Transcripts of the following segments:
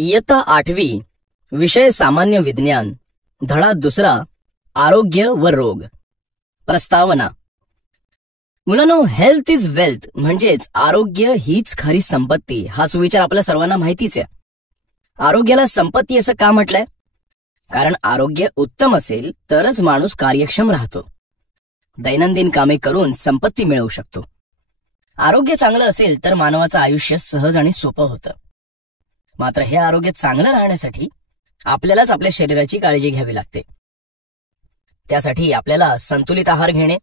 इयत्ता 8वी, विषय सामान्य विज्ञान, धडा 2, आरोग्य व रोग. प्रस्तावना. मुलांनो, हेल्थ इज वेल्थ म्हणजेच आरोग्य हीच खरी संपत्ती हा सुविचार आपल्या सर्वांना माहितीच आहे. आरोग्याला संपत्ती असं का म्हटलंय? कारण आरोग्य उत्तम असेल तरच माणूस कार्यक्षम राहतो, दैनंदिन कामे करून संपत्ती मिळवू शकतो. आरोग्य चांगलं असेल तर मानवाचं आयुष्य सहज आणि सोपं होतं. मात्र हे आरोग्य चांगलं राहण्यासाठी आपल्यालाच आपल्या शरीराची काळजी घ्यावी लागते. त्यासाठी आपल्याला संतुलित आहार घेणे,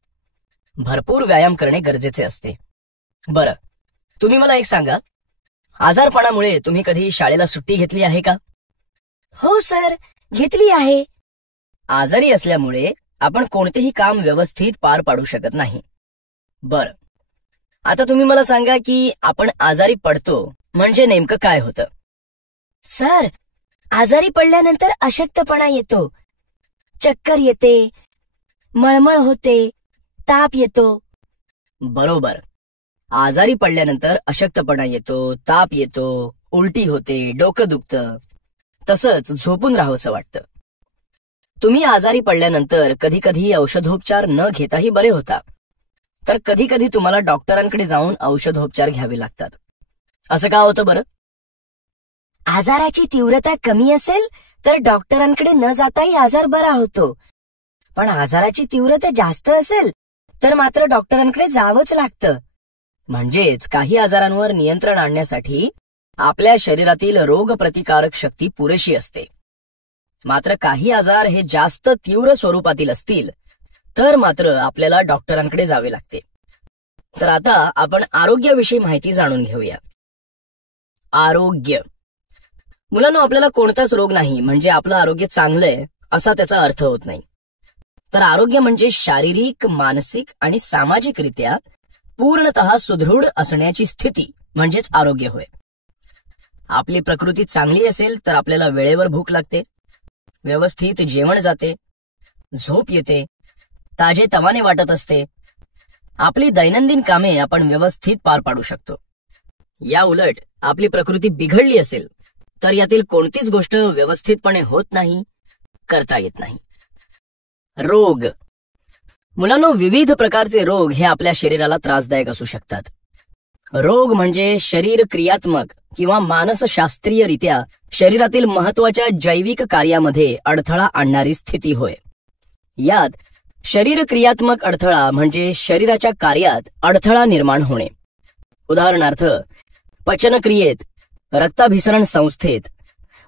भरपूर व्यायाम करणे गरजेचे असते. बरं, तुम्ही मला एक सांगा, आजारपणामुळे तुम्ही कधी शाळेला सुट्टी घेतली आहे का? हो सर, घेतली आहे. आजारी असल्यामुळे आपण कोणतेही काम व्यवस्थित पार पाडू शकत नाही. बरं, आता तुम्ही मला सांगा की आपण आजारी पडतो म्हणजे नेमकं काय होतं? सर, आजारी पडल्यानंतर अशक्तपणा येतो, चक्कर येते, मळमळ होते, ताप येतो. बरोबर. आजारी पडल्यानंतर अशक्तपणा येतो, ताप येतो, उलटी होते, डोकं दुखतं, तसंच झोपून राहावंसं वाटतं. तुम्ही आजारी पडल्यानंतर कधी कधी औषधोपचार न घेताही बरे होता, तर कधी कधी तुम्हाला डॉक्टरांकडे जाऊन औषधोपचार घ्यावे लागतात. असं का होतं बरं? आजाराची तीव्रता कमी असेल तर डॉक्टरांकडे न जाताही आजार बरा होतो, पण आजाराची तीव्रता जास्त असेल तर मात्र डॉक्टरांकडे जावंच लागतं. म्हणजेच काही आजारांवर नियंत्रण आणण्यासाठी आपल्या शरीरातील रोगप्रतिकारक शक्ती पुरेशी असते. मात्र काही आजार हे जास्त तीव्र स्वरूपातील असतील तर मात्र आपल्याला डॉक्टरांकडे जावे लागते. तर आता आपण आरोग्याविषयी माहिती जाणून घेऊया. आरोग्य. मुलांनो, आपल्याला कोणताच रोग नाही म्हणजे आपलं आरोग्य चांगलंय असा त्याचा अर्थ होत नाही. तर आरोग्य म्हणजे शारीरिक, मानसिक आणि सामाजिकरित्या पूर्णतः सुदृढ असण्याची स्थिती म्हणजेच आरोग्य होय. आपली प्रकृती चांगली असेल तर आपल्याला वेळेवर भूक लागते, व्यवस्थित जेवण जाते, झोप येते, ताजेतवाने वाटत असते, आपली दैनंदिन कामे आपण व्यवस्थित पार पाडू शकतो. या उलट आपली प्रकृती बिघडली असेल तर यातील कोणतीच गोष्ट व्यवस्थितपणे होत नाही, करता येत नाही. रोग. मुलांनो, विविध प्रकारचे रोग हे आपल्या शरीराला त्रासदायक असू शकतात. रोग म्हणजे शरीर क्रियात्मक किंवा मानसशास्त्रीयरित्या शरीरातील महत्वाच्या जैविक कार्यामध्ये अडथळा आणणारी स्थिती होय. यात शरीर क्रियात्मक अडथळा म्हणजे शरीराच्या कार्यात अडथळा निर्माण होणे. उदाहरणार्थ, पचनक्रियेत, रक्ताभिसरण संस्थेत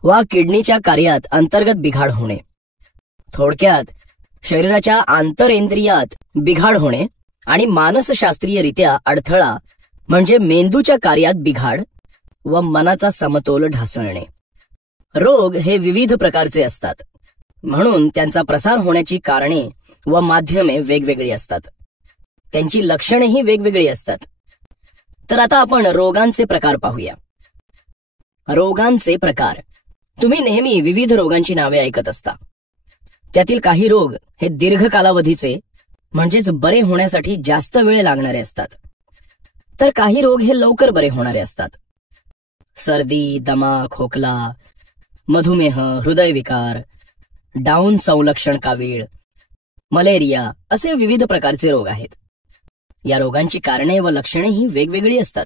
वा किडनीच्या कार्यात अंतर्गत बिघाड होणे. थोडक्यात शरीराच्या आंतरेंद्रियात बिघाड होणे आणि मानसशास्त्रीयरित्या अडथळा म्हणजे मेंदूच्या कार्यात बिघाड व मनाचा समतोल ढासळणे. रोग हे विविध प्रकारचे असतात, म्हणून त्यांचा प्रसार होण्याची कारणे व माध्यमे वेगवेगळी असतात. त्यांची लक्षणेही वेगवेगळी असतात. तर आता आपण रोगांचे प्रकार पाहूया. रोगांचे प्रकार. तुम्ही नेहमी विविध रोगांची नावे ऐकत असता. त्यातील काही रोग हे दीर्घ कालावधीचे म्हणजेच बरे होण्यासाठी जास्त वेळ लागणारे असतात, तर काही रोग हे लवकर बरे होणारे असतात. सर्दी, दमा, खोकला, मधुमेह, हृदयविकार, डाऊन संलक्षण कावीळ, मलेरिया असे विविध प्रकारचे रोग आहेत. या रोगांची कारणे व लक्षणेही वेगवेगळी असतात.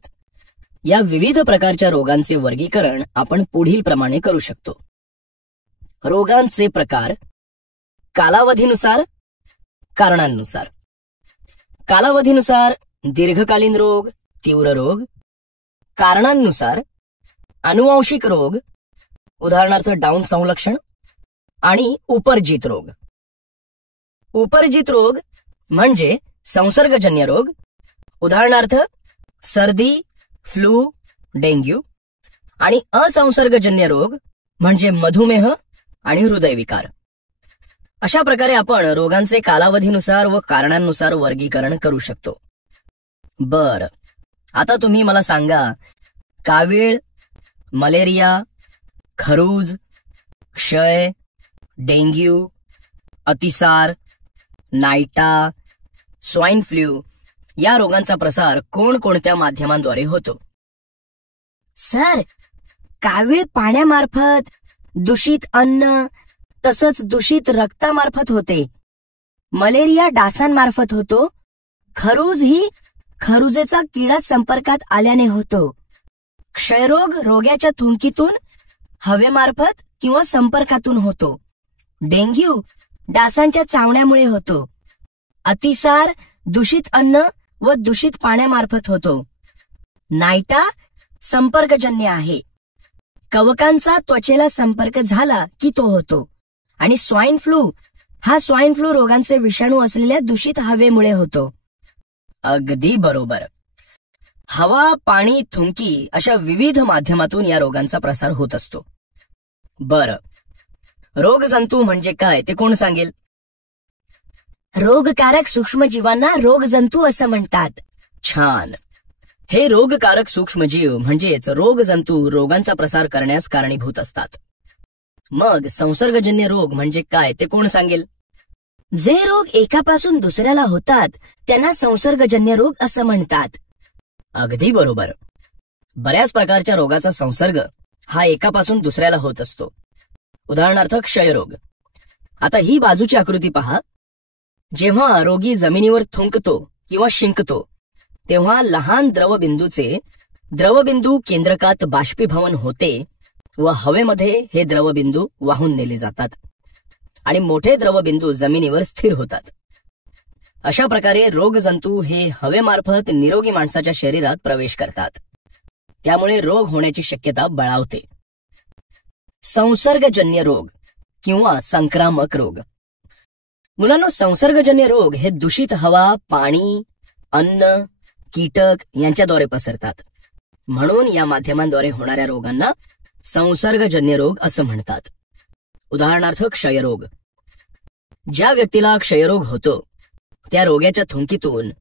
या विविध प्रकारच्या रोगांचे वर्गीकरण आपण पुढील प्रमाणे करू शकतो. रोगांचे प्रकार. कालावधीनुसार, कारणांनुसार. कालावधीनुसार दीर्घकालीन रोग, तीव्र रोग. कारणांनुसार अनुवांशिक रोग, उदाहरणार्थ डाऊन संलक्षण, आणि उपरजित रोग. उपरजित रोग म्हणजे संसर्गजन्य रोग, उदाहरणार्थ सर्दी, फ्लू, डेंग्यू. आणि असंसर्गजन्य रोग म्हणजे मधुमेह आणि हृदयविकार. अशा प्रकारे आपण रोगांचे कालावधीनुसार व कारणांनुसार वर्गीकरण करू शकतो. बर, आता तुम्ही मला सांगा, कावीळ, मलेरिया, खरूज, क्षय, डेंग्यू, अतिसार, नायटा, स्वाईन फ्लू या रोगांचा प्रसार कोणकोणत्या माध्यमांद्वारे होतो? सर, कावीळ पाण्यामार्फत, दूषित अन्न, तसंच दूषित रक्तामार्फत होते. मलेरिया डासांमार्फत होतो. खरूज ही खरुजेचा किडा संपर्कात आल्याने होतो. क्षयरोग रोग्याच्या थुंकीतून, हवेमार्फत किंवा संपर्कातून होतो. डेंग्यू डासांच्या चावण्यामुळे होतो. अतिसार दूषित अन्न व दूषित पाण्यामार्फत होतो. नायटा संपर्कजन्य आहे. कवकांचा त्वचेला संपर्क झाला की तो होतो. आणि स्वाईन फ्लू हा स्वाईन फ्लू रोगांचे विषाणू असलेल्या दूषित हवेमुळे होतो. अगदी बरोबर. हवा, पाणी, थुंकी अशा विविध माध्यमातून या रोगांचा प्रसार होत असतो. बरं, रोगजंतू म्हणजे काय ते कोण सांगेल? रोगकारक सूक्ष्मजीवांना रोगजंतू असं म्हणतात. छान. हे रोगकारक सूक्ष्मजीव म्हणजेच रोगजंतू रोगांचा प्रसार करण्यास कारणीभूत असतात. मग संसर्गजन्य रोग म्हणजे काय ते कोण सांगेल? जे रोग एकापासून दुसऱ्याला होतात त्यांना संसर्गजन्य रोग असं म्हणतात. अगदी बरोबर. बऱ्याच प्रकारच्या रोगाचा संसर्ग हा एकापासून दुसऱ्याला होत असतो. उदाहरणार्थ क्षयरोग. आता ही बाजूची आकृती पहा. जेव्हा रोगी जमिनीवर थुंकतो किंवा शिंकतो तेव्हा लहान द्रवबिंदू केंद्रकात बाष्पीभवन होते व हवेमध्ये हे द्रवबिंदू वाहून नेले जातात आणि मोठे द्रवबिंदू जमिनीवर स्थिर होतात. अशा प्रकारे रोगजंतू हे हवेमार्फत निरोगी माणसाच्या शरीरात प्रवेश करतात. त्यामुळे रोग होण्याची शक्यता बळावते. संसर्गजन्य रोग किंवा संक्रामक रोग. मुलांनो, संसर्गजन्य रोग हे दूषित हवा, पाणी, अन्न, कीटक यांच्याद्वारे पसरतात. म्हणून या माध्यमांद्वारे होणाऱ्या रोगांना संसर्गजन्य रोग असं म्हणतात. उदाहरणार्थ क्षयरोग. ज्या व्यक्तीला क्षयरोग होतो त्या रोग्याच्या थुंकीतून,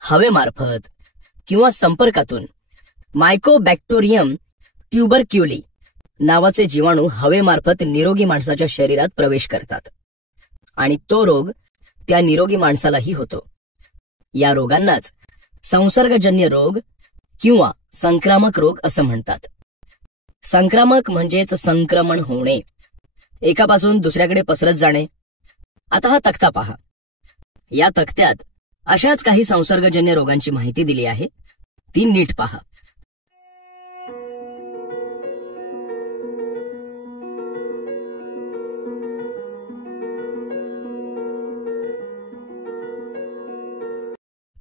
हवेमार्फत किंवा संपर्कातून मायकोबॅक्टेरियम ट्युबरक्युली नावाचे जीवाणू हवेमार्फत निरोगी माणसाच्या शरीरात प्रवेश करतात आणि तो रोग त्या निरोगी माणसालाही होतो. या रोगांनाच संसर्गजन्य रोग किंवा संक्रामक रोग असं म्हणतात. संक्रामक म्हणजेच संक्रमण होणे, एकापासून दुसऱ्याकडे पसरत जाणे. आता हा तक्ता पहा. या तक्त्यात अशाच काही संसर्गजन्य रोगांची माहिती दिली आहे. ती नीट पहा.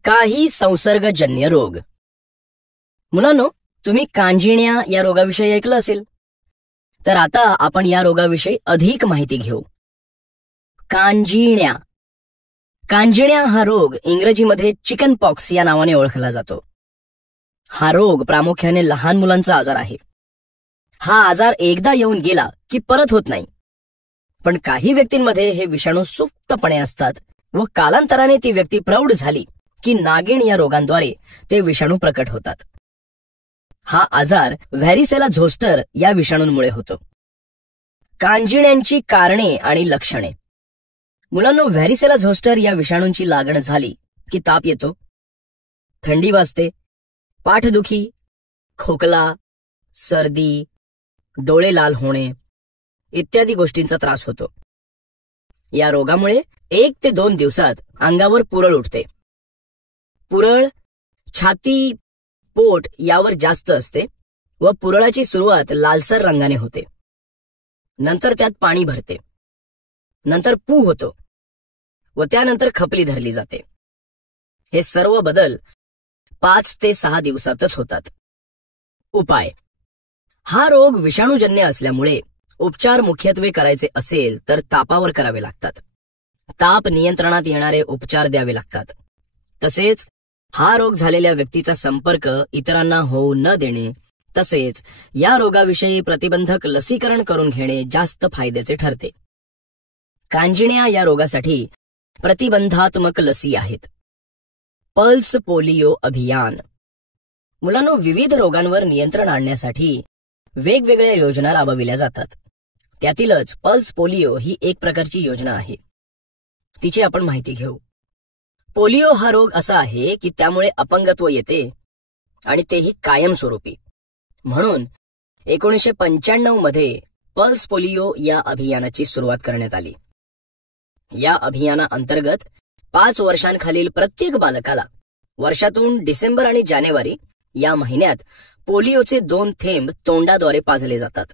काही संसर्गजन्य रोग. मुलांनो, तुम्ही कांजिण्या या रोगाविषयी ऐकलं असेल. तर आता आपण या रोगाविषयी अधिक माहिती घेऊ. कांजिण्या. कांजिण्या हा रोग इंग्रजीमध्ये चिकन पॉक्स या नावाने ओळखला जातो. हा रोग प्रामुख्याने लहान मुलांचा आजार आहे. हा आजार एकदा येऊन गेला की परत होत नाही. पण काही व्यक्तींमध्ये हे विषाणू सुप्तपणे असतात व कालांतराने ती व्यक्ती प्रौढ झाली की नागिण या रोगांद्वारे ते विषाणू प्रकट होतात. हा आजार व्हॅरिसेला झोस्टर या विषाणूंमुळे होतो. कांजिण्यांची कारणे आणि लक्षणे. मुलांनो, व्हॅरिसेला झोस्टर या विषाणूंची लागण झाली की ताप येतो, थंडी वाजते, पाठदुखी, खोकला, सर्दी, डोळे लाल होणे इत्यादी गोष्टींचा त्रास होतो. या रोगामुळे 1 ते 2 दिवसात अंगावर पुरळ उठते. पुरळ छाती, पोट यावर जास्त असते व पुरळाची सुरुवात लालसर रंगाने होते. नंतर त्यात पाणी भरते. नंतर पू होतो व त्यानंतर खपली धरली जाते. हे सर्व बदल 5 ते 6 दिवसातच होतात. उपाय. हा रोग विषाणूजन्य असल्यामुळे उपचार मुख्यत्वे करायचे असेल तर तापावर करावे लागतात. ताप नियंत्रणात येणारे उपचार द्यावे लागतात. तसेच हा रोग झालेल्या व्यक्तीचा संपर्क इतरांना होऊ न देणे, तसेच या रोगाविषयी प्रतिबंधक लसीकरण करून घेणे जास्त फायद्याचे ठरते. कांजिण्या या रोगासाठी प्रतिबंधात्मक लसी आहेत. पल्स पोलिओ अभियान. मुलांनो, विविध रोगांवर नियंत्रण आणण्यासाठी वेगवेगळ्या योजना राबविल्या जातात. त्यातीलच पल्स पोलिओ ही एक प्रकारची योजना आहे. तिची आपण माहिती घेऊ. पोलिओ हा रोग असा आहे की त्यामुळे अपंगत्व येते आणि तेही कायमस्वरूपी. म्हणून 1995 मध्ये पल्स पोलिओ या अभियानाची सुरुवात करण्यात आली. या अभियानाअंतर्गत 5 वर्षांखालील प्रत्येक बालकाला वर्षातून डिसेंबर आणि जानेवारी या महिन्यात पोलिओचे 2 थेंब तोंडाद्वारे पाजले जातात.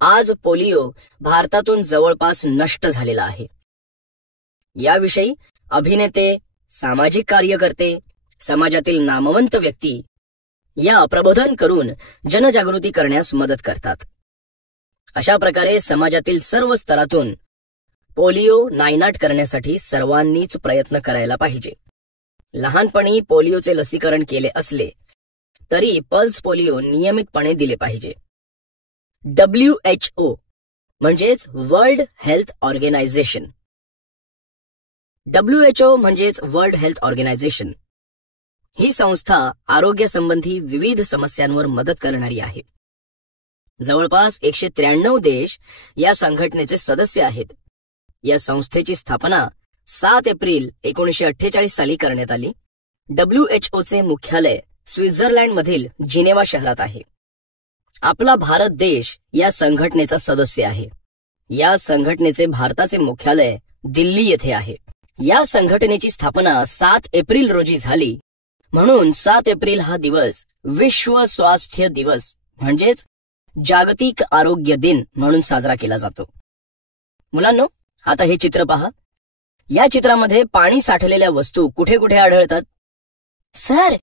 आज पोलिओ भारतातून जवळपास नष्ट झालेला आहे. याविषयी अभिनेते, सामाजिक कार्यकर्ते, समाजातील नामवंत व्यक्ती या प्रबोधन करून जनजागृती करण्यास मदत करतात. अशा प्रकारे समाजातील सर्व स्तरातून पोलिओ नायनाट करण्यासाठी सर्वांनीच प्रयत्न करायला पाहिजे. लहानपणी पोलिओचे लसीकरण केले असले तरी पल्स पोलिओ नियमितपणे दिले पाहिजे. WHO म्हणजेच वर्ल्ड हेल्थ ऑर्गनायझेशन, WHO म्हणजेच वर्ल्ड हेल्थ ऑर्गनायझेशन ही संस्था आरोग्यासंबंधी विविध समस्यांवर मदत करणारी आहे. जवळपास 193 देश या संघटनेचे सदस्य आहेत. या संस्थेची स्थापना 7 एप्रिल 1948 साली करण्यात आली. WHOचे मुख्यालय स्वित्झर्लंडमधील जिनेवा शहरात आहे. आपला भारत देश या संघटनेचा सदस्य आहे. या संघटनेचे भारताचे मुख्यालय दिल्ली येथे आहे. या संघटनेची स्थापना 7 एप्रिल रोजी झाली, म्हणून 7 एप्रिल हा दिवस विश्व स्वास्थ्य दिवस म्हणजेच जागतिक आरोग्य दिन म्हणून साजरा केला जातो. मुलांनो, आता हे चित्र पहा. या चित्रामध्ये पाणी साठलेल्या वस्तू कुठे कुठे आढळतात? सर,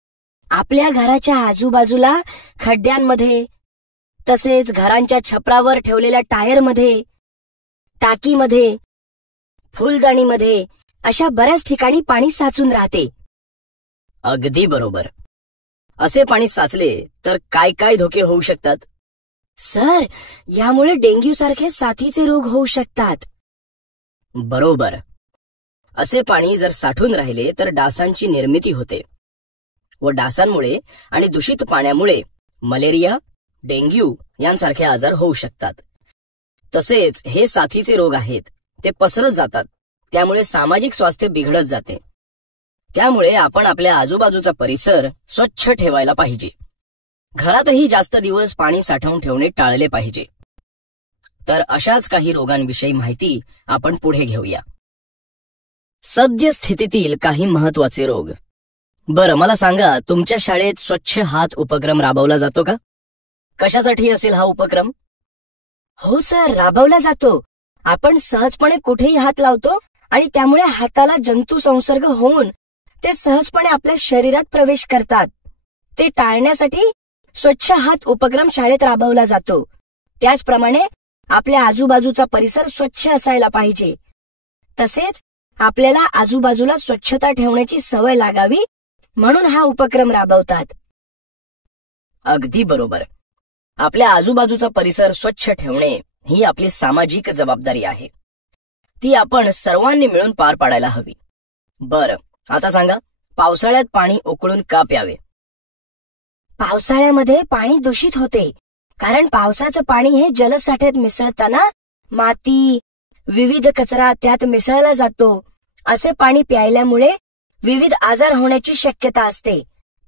आपल्या घराच्या आजूबाजूला खड्ड्यांमध्ये, तसेच घरांच्या छपरावर ठेवलेल्या टायरमध्ये, टाकीमध्ये, फुलदाणीमध्ये अशा बऱ्याच ठिकाणी पाणी साचून राहते. अगदी बरोबर. असे पाणी साचले तर काय काय धोके होऊ शकतात? सर, यामुळे डेंग्यू सारखे साथीचे रोग होऊ शकतात. बरोबर. असे पाणी जर साठून राहिले तर डासांची निर्मिती होते व डासांमुळे आणि दूषित पाण्यामुळे मलेरिया, डेंग्यू यांसारखे आजार होऊ शकतात. तसेच हे साथीचे रोग आहेत, ते पसरत जातात. त्यामुळे सामाजिक स्वास्थ्य बिघडत जाते. त्यामुळे आपण आपल्या आजूबाजूचा परिसर स्वच्छ ठेवायला पाहिजे. घरातही जास्त दिवस पाणी साठवून ठेवणे टाळले पाहिजे. तर अशाच काही रोगांविषयी माहिती आपण पुढे घेऊया. सद्यस्थितीतील काही महत्वाचे रोग. बरं, मला सांगा, तुमच्या शाळेत स्वच्छ हात उपक्रम राबवला जातो का? कशासाठी असेल हा उपक्रम? हो सर, राबवला जातो. आपण सहजपणे कुठेही हात लावतो आणि त्यामुळे हाताला जंतू संसर्ग होऊन ते सहजपणे आपल्या शरीरात प्रवेश करतात. ते टाळण्यासाठी स्वच्छ हात उपक्रम शाळेत राबवला जातो. त्याचप्रमाणे आपल्या आजूबाजूचा परिसर स्वच्छ असायला पाहिजे. तसेच आपल्याला आजूबाजूला स्वच्छता ठेवण्याची सवय लागावी म्हणून हा उपक्रम राबवतात. अगदी बरोबर. आपल्या आजूबाजूचा परिसर स्वच्छ ठेवणे ही आपली सामाजिक जबाबदारी आहे. ती आपण सर्वांनी मिळून पार पाडायला हवी. बरं, आता सांगा, पावसाळ्यात पाणी उकळून का प्यावे? पावसाळ्यामध्ये पाणी दूषित होते, कारण पावसाचं पाणी हे जलसाठ्यात मिसळताना माती, विविध कचरा त्यात मिसळला जातो. असे पाणी प्यायल्यामुळे विविध आजार होण्याची शक्यता असते.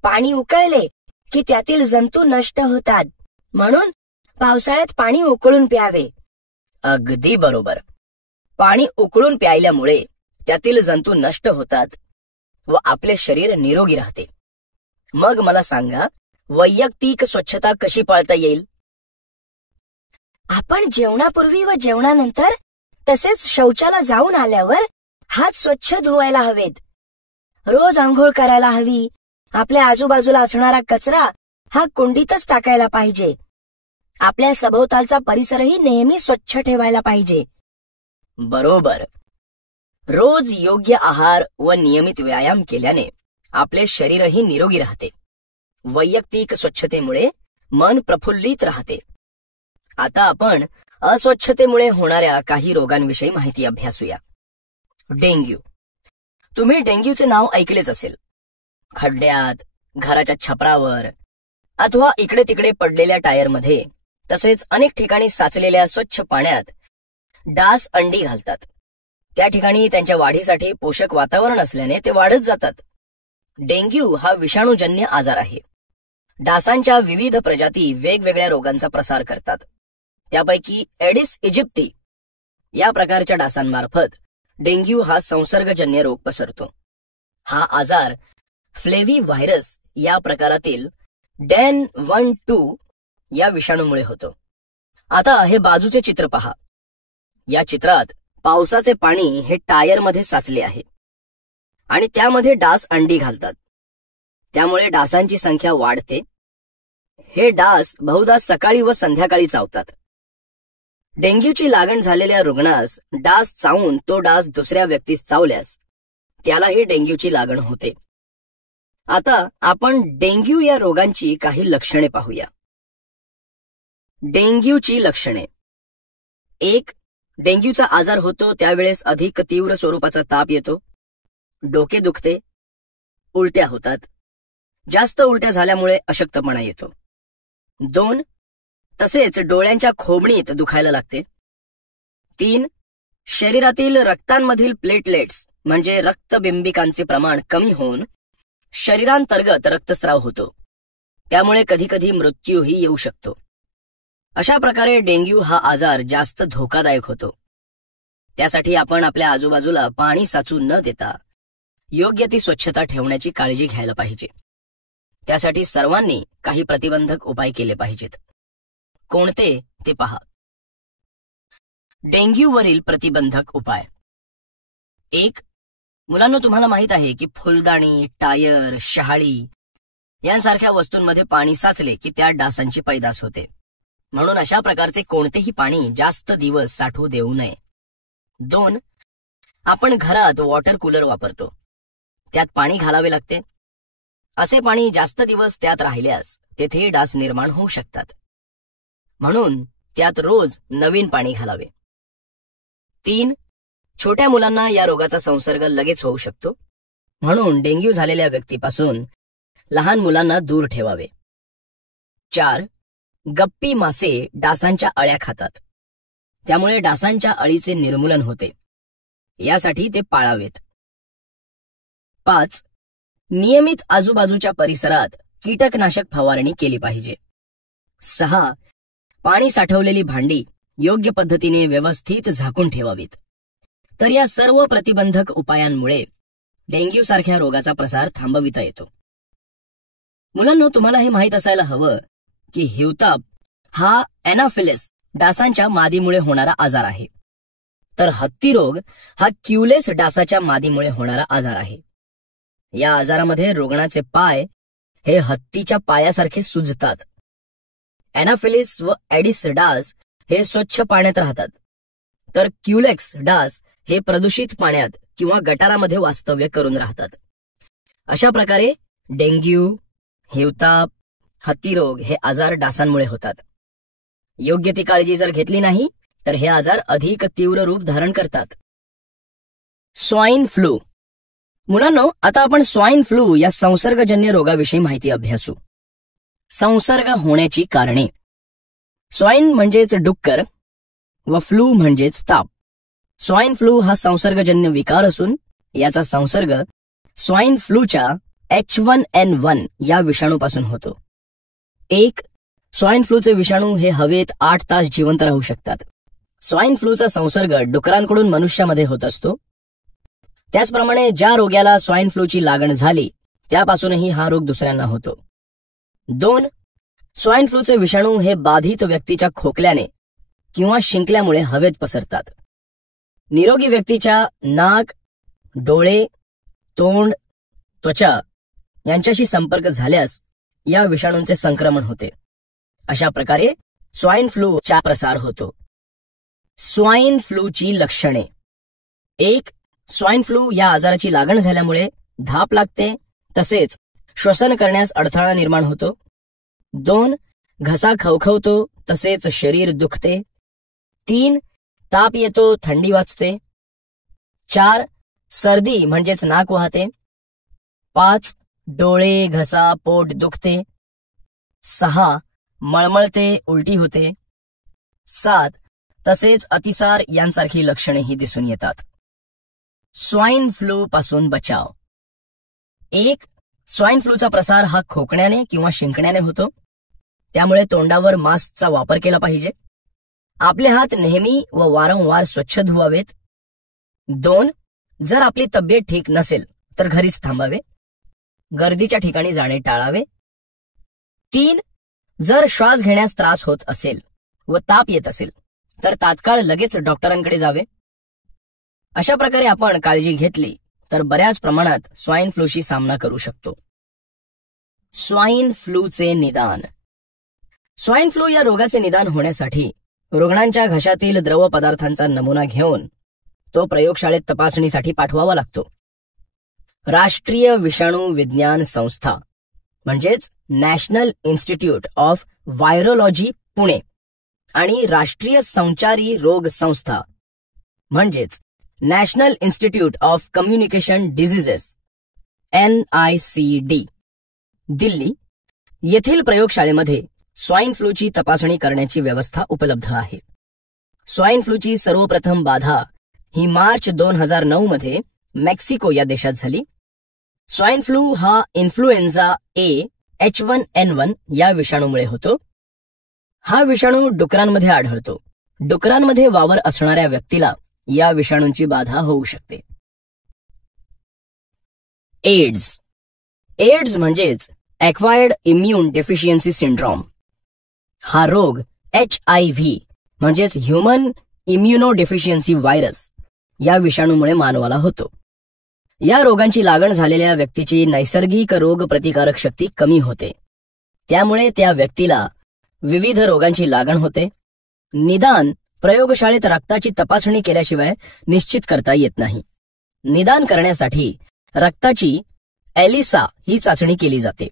पाणी उकळले की त्यातील जंतू नष्ट होतात, म्हणून पावसाळ्यात पाणी उकळून प्यावे. अगदी बरोबर. पाणी उकळून प्यायल्यामुळे त्यातील जंतू नष्ट होतात व आपले शरीर निरोगी राहते. मग मला सांगा, वैयक्तिक स्वच्छता कशी पाळता येईल? आपण जेवणापूर्वी व जेवणानंतर तसेच शौचाला जाऊन आल्यावर हात स्वच्छ धुवायला हवेत. रोज आंघोळ करायला हवी. आपल्या आजूबाजूला असणारा कचरा हा कुंडीतच टाकायला पाहिजे. आपल्या सभोवतालचा परिसरही नेहमी स्वच्छ ठेवायला पाहिजे. बरोबर. रोज योग्य आहार व नियमित व्यायाम केल्याने आपले शरीरही निरोगी राहते. वैयक्तिक स्वच्छतेमुळे मन प्रफुल्लित राहते. आता आपण अस्वच्छतेमुळे होणाऱ्या काही रोगांविषयी माहिती अभ्यासूया. डेंग्यू. तुम्ही डेंग्यूचे नाव ऐकलेच असेल. खड्ड्यात, घराच्या छपरावर अथवा इकडे तिकडे पडलेल्या टायरमध्ये, तसेच अनेक ठिकाणी साचलेल्या स्वच्छ पाण्यात डास अंडी घालतात. त्या ठिकाणी त्यांच्या वाढीसाठी पोषक वातावरण असल्याने ते वाढत जातात. डेंग्यू हा विषाणूजन्य आजार आहे. डासांच्या विविध प्रजाती वेगवेगळ्या रोगांचा प्रसार करतात. त्यापैकी एडिस इजिप्ती या प्रकारच्या डासांमार्फत डेंग्यू हा संसर्गजन्य रोग पसरतो. हा आजार फ्लेव्ही व्हायरस या प्रकारातील डेन 1-2 या विषाणूमुळे होतो. आता हे बाजूचे चित्र पहा. या चित्रात पावसाचे पाणी हे टायरमध्ये साचले आहे आणि त्यामध्ये डास अंडी घालतात. त्यामुळे डासांची संख्या वाढते. हे डास बहुधा सकाळी व संध्याकाळी चावतात. डेंग्यूची लागण झालेल्या रुग्णास डास चावून तो डास दुसऱ्या व्यक्तीस चावल्यास त्यालाही डेंग्यूची लागण होते. आता आपण डेंग्यू या रोगांची काही लक्षणे पाहूया. डेंग्यूची लक्षणे. 1. डेंग्यूचा आजार होतो त्यावेळेस अधिक तीव्र स्वरूपाचा ताप येतो, डोके दुखते, उलट्या होतात. जास्त उलट्या झाल्यामुळे अशक्तपणा येतो. 2. तसेच डोळ्यांच्या खोबणीत दुखायला लागते. 3. शरीरातील रक्तांमधील प्लेटलेट्स म्हणजे रक्तबिंबिकांचे प्रमाण कमी होऊन शरीरांतर्गत रक्तस्राव होतो. त्यामुळे कधीकधी मृत्यूही येऊ शकतो. अशा प्रकारे डेंग्यू हा आजार जास्त धोकादायक होतो. त्यासाठी आपण आपल्या आजूबाजूला पाणी साचू न देता योग्य ती स्वच्छता ठेवण्याची काळजी घ्यायला पाहिजे. त्यासाठी सर्वांनी काही प्रतिबंधक उपाय केले पाहिजेत. कोणते ते पहा. डेंग्यूवरील प्रतिबंधक उपाय. 1. मुलांनो, तुम्हाला माहित आहे की फुलदाणी, टायर, शहाळी यांसारख्या वस्तूंमध्ये पाणी साचले की त्यात डासांची पैदास होते. म्हणून अशा प्रकारचे कोणतेही पाणी जास्त दिवस साठवू देऊ नये. 2. आपण घरात वॉटर कूलर वापरतो. त्यात पाणी घालावे लागते. असे पाणी जास्त दिवस त्यात राहिल्यास तेथे डास निर्माण होऊ शकतात. म्हणून त्यात रोज नवीन पाणी घालावे. 3. छोट्या मुलांना या रोगाचा संसर्ग लगेच होऊ शकतो. म्हणून डेंग्यू झालेल्या व्यक्तीपासून लहान मुलांना दूर ठेवावे. 4. गप्पी मासे डासांच्या अळ्या खातात. त्यामुळे डासांच्या अळीचे निर्मूलन होते. यासाठी ते पाळावेत. 5. नियमित आजूबाजूच्या परिसरात कीटकनाशक फवारणी केली पाहिजे. 6. पाणी साठवलेली भांडी योग्य पद्धतीने व्यवस्थित झाकून ठेवावीत. तर या सर्व प्रतिबंधक उपायांमुळे डेंग्यू सारख्या रोगाचा प्रसार थांबविता येतो. मुलांनो, तुम्हाला हे माहीत असायला हवं की हिवताप हा एनाफिलिस डासांच्या मादीमुळे होणारा आजार आहे. तर हत्ती रोग हा क्युलेस डासाच्या मादीमुळे होणारा आजार आहे. या आजारामध्ये रुग्णाचे पाय हे हत्तीच्या पायासारखे सुजतात. एनाफिलिस व एडिस डास हे स्वच्छ पाण्यात राहतात, तर क्युलेक्स डास हे प्रदूषित पाण्यात किंवा गटारामध्ये वास्तव्य करून राहतात. अशा प्रकारे डेंग्यू, हिवताप, हत्तीरोग हे आजार डासांमुळे होतात. योग्य ती काळजी जर घेतली नाही तर हे आजार अधिक तीव्र रूप धारण करतात. Swine flu. मुलांनो, आता आपण स्वाईन फ्लू या संसर्गजन्य रोगाविषयी माहिती अभ्यासू. संसर्ग होण्याची कारणे. स्वाईन म्हणजेच डुक्कर व फ्लू म्हणजेच ताप. स्वाईन फ्लू हा संसर्गजन्य विकार असून याचा संसर्ग स्वाईन फ्लूच्या H1N1 या विषाणूपासून होतो. 1. स्वाईन फ्लूचे विषाणू हे हवेत 8 तास जिवंत राहू शकतात. स्वाईन फ्लूचा संसर्ग डुकरांकडून मनुष्यामध्ये होत असतो. त्याचप्रमाणे ज्या रोग्याला स्वाईन फ्लूची लागण झाली त्यापासूनही हा रोग दुसऱ्यांना होतो. 2. स्वाईन फ्लूचे विषाणू हे बाधित व्यक्तीच्या खोकल्याने किंवा शिंकल्यामुळे हवेत पसरतात. निरोगी व्यक्तीच्या नाक, डोळे, तोंड, त्वचा यांच्याशी संपर्क झाल्यास या विषाणूंचे संक्रमण होते. अशा प्रकारे स्वाईन फ्लूचा प्रसार होतो. स्वाईन फ्लूची लक्षणे. 1. स्वाईन फ्लू या आजाराची लागण झाल्यामुळे धाप लागते, तसेच श्वसन करण्यास अडथळा निर्माण होतो. 2. घसा खवखवतो, तसेच शरीर दुखते. 3. ताप येतो, थंडी वाजते. 4. सर्दी म्हणजेच नाक वाहते. 5. डोळे, घसा, पोट दुखते. 6. मळमळते, उलटी होते. 7. तसेच अतिसार यांसारखी लक्षणेही दिसून येतात. स्वाईन फ्लू पासून बचाव. 1. स्वाईन फ्लूचा प्रसार हा खोकण्याने किंवा शिंकण्याने होतो, त्यामुळे तोंडावर मास्कचा वापर केला पाहिजे. आपले हात नेहमी व वारंवार स्वच्छ धुवावेत. 2. जर आपली तब्येत ठीक नसेल तर घरीच थांबावे. गर्दीच्या ठिकाणी जाणे टाळावे. 3. जर श्वास घेण्यास त्रास होत असेल व ताप येत असेल तर तात्काळ लगेच डॉक्टरांकडे जावे. अशा प्रकारे आपण काळजी घेतली तर बऱ्याच प्रमाणात स्वाईन फ्लूशी सामना करू शकतो. स्वाईन फ्लूचे निदान. स्वाईन फ्लू या रोगाचे निदान होण्यासाठी रुग्णांच्या घशातील द्रव पदार्थांचा नमुना घेऊन तो प्रयोगशाळेत तपासणीसाठी पाठवावा लागतो. राष्ट्रीय विषाणू विज्ञान संस्था म्हणजेच national institute of virology Pune आणि राष्ट्रीय संचारी रोग संस्था म्हणजेच national institute of communication diseases NICD Delhi येथील प्रयोगशाळेमध्ये स्वाईन फ्लूची तपासणी करण्याची व्यवस्था उपलब्ध आहे. स्वाईन फ्लूची सर्वप्रथम बाधा ही मार्च 2009 मध्ये मेक्सिको या देशात झाली. स्वाईन फ्लू हा इन्फ्लुएन्झा A H1N1 या विषाणूमुळे होतो. हा विषाणू डुकरांमध्ये आढळतो. डुकरांमध्ये वावर असणाऱ्या व्यक्तीला या विषाणूंची बाधा होऊ शकते. एड्स. एड्स म्हणजेच ॲक्वायर्ड इम्युन डेफिशियन्सी सिंड्रोम. हा रोग HIV म्हणजेच ह्युमन इम्युनो डेफिशियन्सी व्हायरस या विषाणूमुळे मानवाला होतो. या रोगांची लागण झालेल्या व्यक्तीची नैसर्गिक रोग प्रतिकारक शक्ती कमी होते, त्यामुळे त्या व्यक्तीला विविध रोगांची लागण होते. निदान प्रयोगशाळेत रक्ताची तपासणी केल्याशिवाय निश्चित करता येत नाही. निदान करण्यासाठी रक्ताची एलिसा ही चाचणी केली जाते.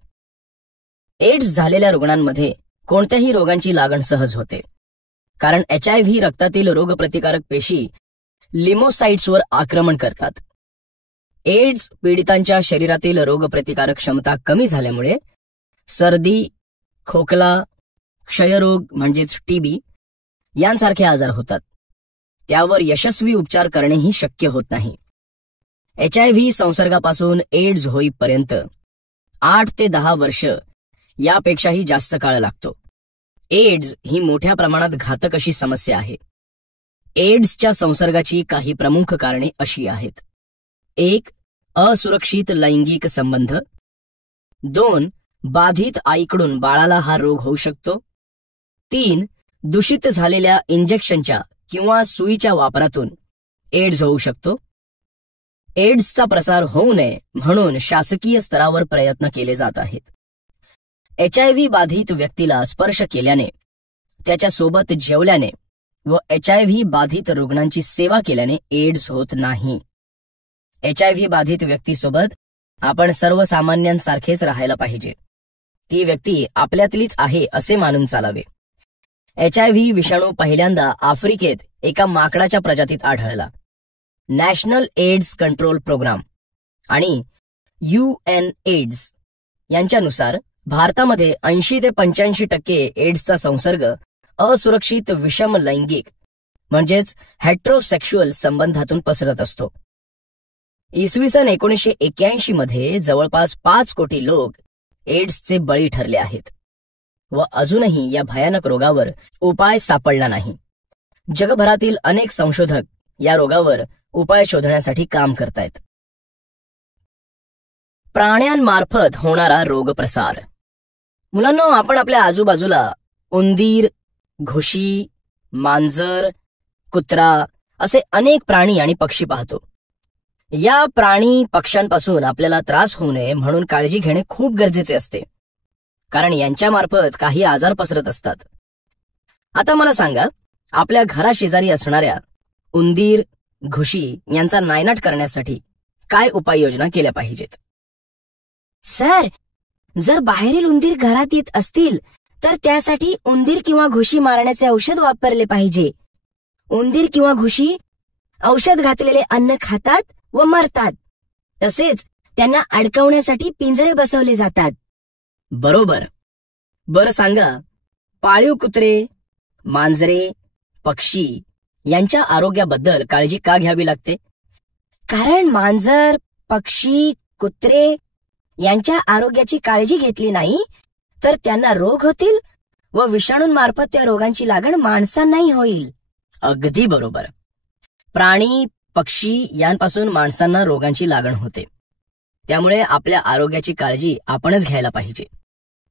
एड्स झालेल्या रुग्णांमध्ये कोणत्याही रोगांची लागण सहज होते, कारण HIV रक्तातील रोगप्रतिकारक पेशी लिमोसाइट्सवर आक्रमण करतात. एड्स पीडितांच्या शरीरातील रोगप्रतिकारक क्षमता कमी झाल्यामुळे सर्दी, खोकला, क्षयरोग म्हणजेच TB यांसारखे आजार होतात. त्यावर यशस्वी उपचार करणेही शक्य होत नाही. HIV संसर्गापासून एड्स होईपर्यंत 8 ते 10 वर्ष यापेक्षाही जास्त काळ लागतो. एड्स ही मोठ्या प्रमाणात घातक अशी समस्या आहे. एड्सच्या संसर्गाची काही प्रमुख कारणे अशी आहेत. 1. असुरक्षित लैंगिक संबंध. 2. बाधित आईकडून बाळाला हा रोग होऊ शकतो. 3. दूषित झालेल्या इंजेक्शनच्या किंवा सुईच्या वापरातून एड्स होऊ शकतो. एड्सचा प्रसार होऊ नये म्हणून शासकीय स्तरावर प्रयत्न केले जात आहेत. HIV बाधित व्यक्तीला स्पर्श केल्याने, त्याच्यासोबत जेवल्याने व HIV बाधित रुग्णांची सेवा केल्याने एड्स होत नाही. HIV बाधित व्यक्तीसोबत आपण सर्वसामान्यांसारखेच राहायला पाहिजे. ती व्यक्ती आपल्यातलीच आहे असे मानून चालावे. HIV विषाणू पहिल्यांदा आफ्रिकेत एका माकडाच्या प्रजातीत आढळला. नॅशनल एड्स कंट्रोल प्रोग्राम आणि UNAIDS यांच्यानुसार भारतामध्ये 80 ते 85% एड्सचा संसर्ग असुरक्षित विषम लैंगिक म्हणजेच हेट्रोसेक्शुअल संबंधातून पसरत असतो. इसवी सन 1981 मध्ये जवळपास 5 कोटी लोक एड्सचे बळी ठरले आहेत व अजूनही या भयानक रोगावर उपाय सापडला नाही. जगभरातील अनेक संशोधक या रोगावर उपाय शोधण्यासाठी काम करतायत. प्राण्यांमार्फत होणारा रोग प्रसार. मुलांनो, आपण आपल्या आजूबाजूला उंदीर, घुशी, मांजर, कुत्रा असे अनेक प्राणी आणि पक्षी पाहतो. या प्राणी पक्ष्यांपासून आपल्याला त्रास होऊ नये म्हणून काळजी घेणे खूप गरजेचे असते, कारण यांच्यामार्फत काही आजार पसरत असतात. आता मला सांगा, आपल्या घराशेजारी असणाऱ्या उंदीर, घुशी यांचा नायनाट करण्यासाठी काय उपाययोजना केल्या पाहिजेत? सर, जर बाहेरील उंदीर घरात येत असतील तर त्यासाठी उंदीर किंवा घुशी मारण्याचे औषध वापरले पाहिजे. उंदीर किंवा घुशी औषध घातलेले अन्न खातात व मरतात. तसेच त्यांना अडकवण्यासाठी पिंजरे बसवले जातात. बरोबर. बरं सांगा, पाळीव कुत्रे, मांजरे, पक्षी यांच्या आरोग्याबद्दल काळजी का घ्यावी लागते? कारण मांजर, पक्षी, कुत्रे यांच्या आरोग्याची काळजी घेतली नाही तर त्यांना रोग होतील व विषाणूंमार्फत त्या रोगांची लागण माणसांनाही होईल. अगदी बरोबर. प्राणी, पक्षी यांपासून माणसांना रोगांची लागण होते. त्यामुळे आपल्या आरोग्याची काळजी आपणच घ्यायला पाहिजे.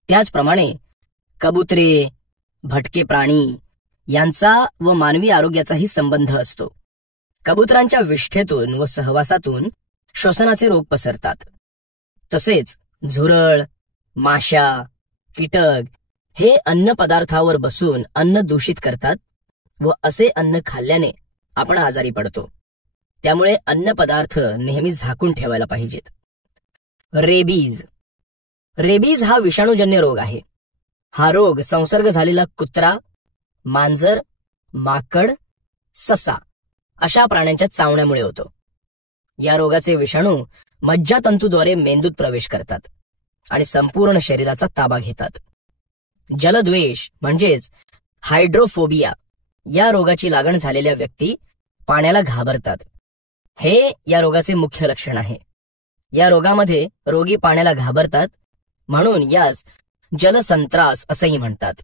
त्याचप्रमाणे कबुतरे, भटके प्राणी यांचा व मानवी आरोग्याचाही संबंध असतो. कबुतरांच्या विष्ठेतून व सहवासातून श्वसनाचे रोग पसरतात. तसेच झुरळ, माशा, कीटक हे अन्न पदार्थावर बसून अन्न दूषित करतात व असे अन्न खाल्ल्याने आपण आजारी पडतो. त्यामुळे अन्न पदार्थ नेहमी झाकून ठेवायला पाहिजेत. रेबीज हा विषाणूजन्य रोग आहे. हा रोग संसर्ग झालेला कुत्रा, मांजर, माकड, ससा अशा प्राण्यांच्या चावण्यामुळे होतो. या रोगाचे विषाणू मज्जातंतूद्वारे मेंदूत प्रवेश करतात आणि संपूर्ण शरीराचा ताबा घेतात. जलद्वेष म्हणजेच हायड्रोफोबिया या रोगाची लागण झालेल्या व्यक्ती पाण्याला घाबरतात. हे या रोगाचे मुख्य लक्षण आहे. या रोगामध्ये रोगी पाण्याला घाबरतात म्हणून यास जलसंत्रास असंही म्हणतात.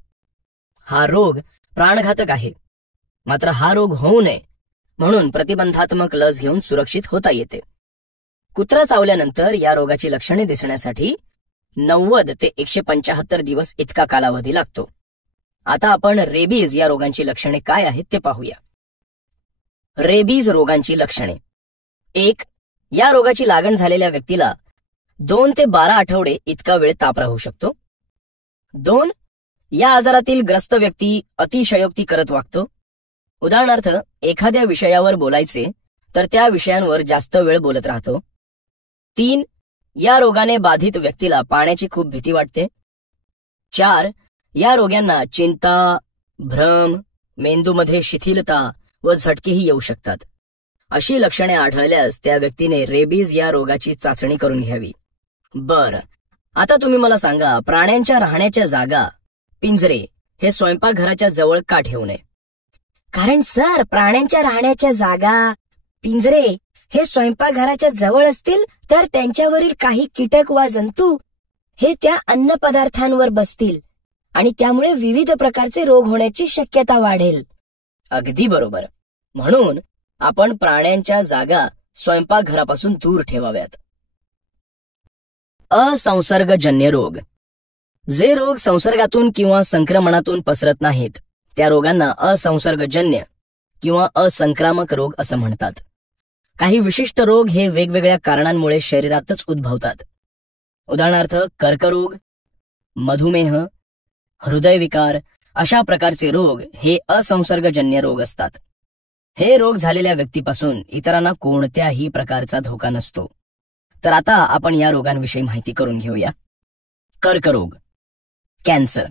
हा रोग प्राणघातक आहे. मात्र हा रोग होऊ नये म्हणून प्रतिबंधात्मक लस घेऊन सुरक्षित होता येते. कुत्रा चावल्यानंतर या रोगाची लक्षणे दिसण्यासाठी 90 ते 175 दिवस इतका कालावधी लागतो. आता आपण रेबीज या रोगांची लक्षणे काय आहेत ते पाहूया. रेबीज रोगांची लक्षणे. 1. या रोगाची लागण झालेल्या व्यक्तीला 2 ते 12 आठवडे इतका वेळ ताप राहू शकतो. 2. या आजारातील ग्रस्त व्यक्ती अतिशयोक्ती करत वागतो. उदाहरणार्थ एखाद्या विषयावर बोलायचे तर त्या विषयांवर जास्त वेळ बोलत राहतो. 3. या रोगाने बाधित व्यक्तीला पाण्याची खूप भीती वाटते. 4. या रोग्यांना चिंता, भ्रम, मेंदूमध्ये शिथिलता व झटकेही येऊ शकतात. अशी लक्षणे आढळल्यास त्या व्यक्तीने रेबीज या रोगाची चाचणी करून घ्यावी. बरं, आता तुम्ही मला सांगा, प्राण्यांच्या राहण्याच्या जागा, पिंजरे हे स्वयंपाकघराच्या जवळ का ठेवू नये? कारण सर, प्राण्यांच्या राहण्याच्या जागा, पिंजरे हे स्वयंपाकघराच्या जवळ असतील तर त्यांच्यावरील काही कीटक वा जंतू हे त्या अन्न पदार्थांवर बसतील आणि त्यामुळे विविध प्रकारचे रोग होण्याची शक्यता वाढेल. अगदी बरोबर. म्हणून आपण प्राण्यांच्या जागा स्वयंपाकघरापासून दूर ठेवाव्यात. असंसर्गजन्य रोग. जे रोग संसर्गातून किंवा संक्रमणातून पसरत नाहीत त्या रोगांना असंसर्गजन्य किंवा असंक्रामक रोग असं म्हणतात. काही विशिष्ट रोग हे वेगवेगळ्या कारणांमुळे शरीरातच उद्भवतात. उदाहरणार्थ कर्करोग, मधुमेह, हृदयविकार अशा प्रकारचे रोग हे असंसर्गजन्य रोग असतात. हे रोग झालेल्या व्यक्तीपासून इतरांना कोणत्याही प्रकारचा धोका नसतो. तर आता आपण या रोगांविषयी माहिती करून घेऊया. कर्करोग. कॅन्सर.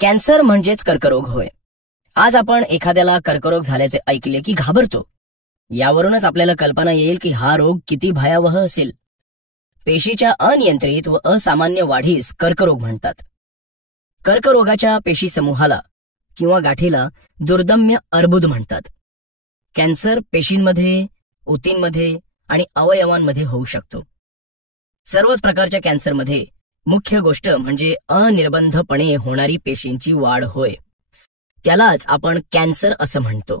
कॅन्सर म्हणजेच कर्करोग होय. आज आपण एखाद्याला कर्करोग झाल्याचे ऐकले की घाबरतो. यावरूनच आपल्याला कल्पना येईल की हा रोग किती भयावह असेल. पेशीच्या अनियंत्रित व असामान्य वाढीस कर्करोग म्हणतात. कर्करोगाच्या पेशी समूहाला किंवा गाठीला दुर्दम्य अर्बुद म्हणतात. कॅन्सर पेशींमध्ये, ऊतींमध्ये आणि अवयवांमध्ये होऊ शकतो. सर्वच प्रकारच्या कॅन्सरमध्ये मुख्य गोष्ट म्हणजे अनिर्बंधपणे होणारी पेशींची वाढ होय. त्यालाच आपण कॅन्सर असं म्हणतो.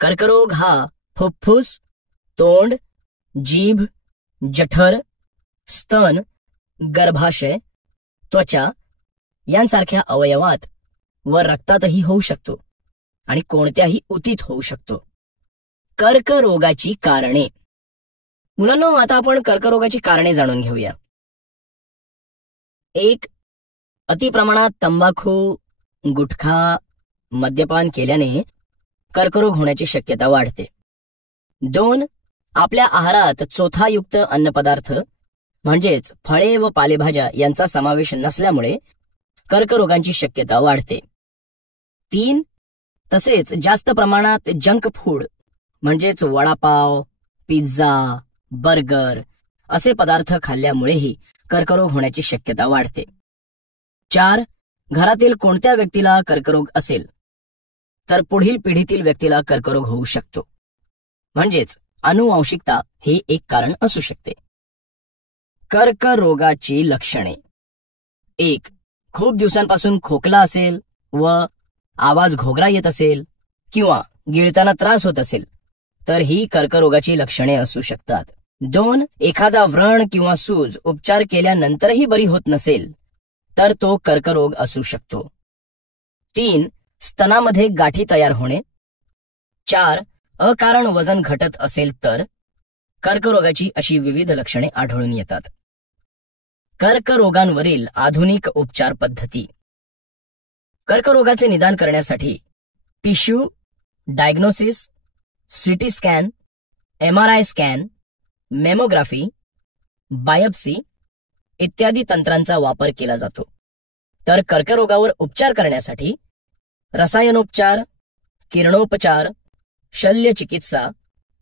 कर्करोग हा फुफ्फुस, तोंड, जीभ, जठर, स्तन, गर्भाशय, त्वचा यांसारख्या अवयवात व रक्तातही होऊ शकतो आणि कोणत्याही ऊतीत होऊ शकतो. कर्करोगाची कारणे. मुलांनो, आता आपण कर्करोगाची कारणे जाणून घेऊया. 1. अतिप्रमाणात तंबाखू, गुटखा, मद्यपान केल्याने कर्करोग होण्याची शक्यता वाढते. 2. आपल्या आहारात चोथायुक्त अन्नपदार्थ म्हणजेच फळे व पालेभाज्या यांचा समावेश नसल्यामुळे कर्करोगांची शक्यता वाढते. 3. तसेच जास्त प्रमाणात जंक फूड म्हणजेच वडापाव, पिझ्झा, बर्गर असे पदार्थ खाल्ल्यामुळेही कर्करोग होण्याची शक्यता वाढते. 4. घरातील कोणत्या व्यक्तीला कर्करोग असेल तर पुढील पिढीतील व्यक्तीला कर्करोग होऊ शकतो. म्हणजेच अनुवांशिकता हे एक कारण असू शकते. कर्करोगाची लक्षणे. 1. खूप दिवसांपासून खोकला असेल व आवाज घोगरा येत असेल किंवा गिळताना त्रास होत असेल तर ही कर्करोगाची लक्षणे असू शकतात. 2. एखादा व्रण किंवा सूज उपचार केल्यानंतरही बरी होत नसेल तर तो कर्करोग असू शकतो. 3. स्तनामध्ये गाठी तयार होणे. 4. अकारण वजन घटत असेल तर कर्करोगाची अशी विविध लक्षणे आढळून येतात. कर्करोगांवरील आधुनिक उपचार पद्धती. कर्करोगाचे निदान करण्यासाठी tissue diagnosis, CT scan, MRI scan, mammography, biopsy इत्यादी तंत्रांचा वापर केला जातो. तर कर्करोगावर उपचार करण्यासाठी रसायनोपचार, किरणोपचार, शल्यचिकित्सा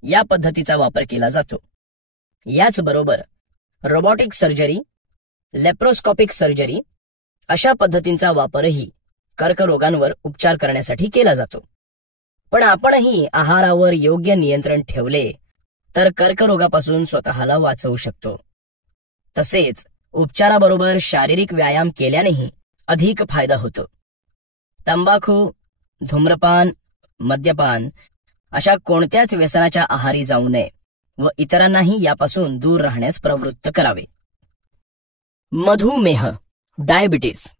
या पद्धतीचा वापर केला जातो. याचबरोबर रोबोटिक सर्जरी, लेप्रोस्कोपिक सर्जरी अशा पद्धतींचा वापरही कर्करोगांवर उपचार करण्यासाठी केला जातो. पण आपणही आहारावर योग्य नियंत्रण ठेवले तर कर्करोगापासून स्वतःला वाचवू शकतो. तसेच उपचाराबरोबर शारीरिक व्यायाम केल्यानेही अधिक फायदा होतो. तंबाखू, धूम्रपान, मद्यपान अशा कोणत्याच व्यसनाच्या आहारी जाऊ नये व इतरांनाही यापासून दूर राहण्यास प्रवृत्त करावे. मधुमेह, डायबिटीस.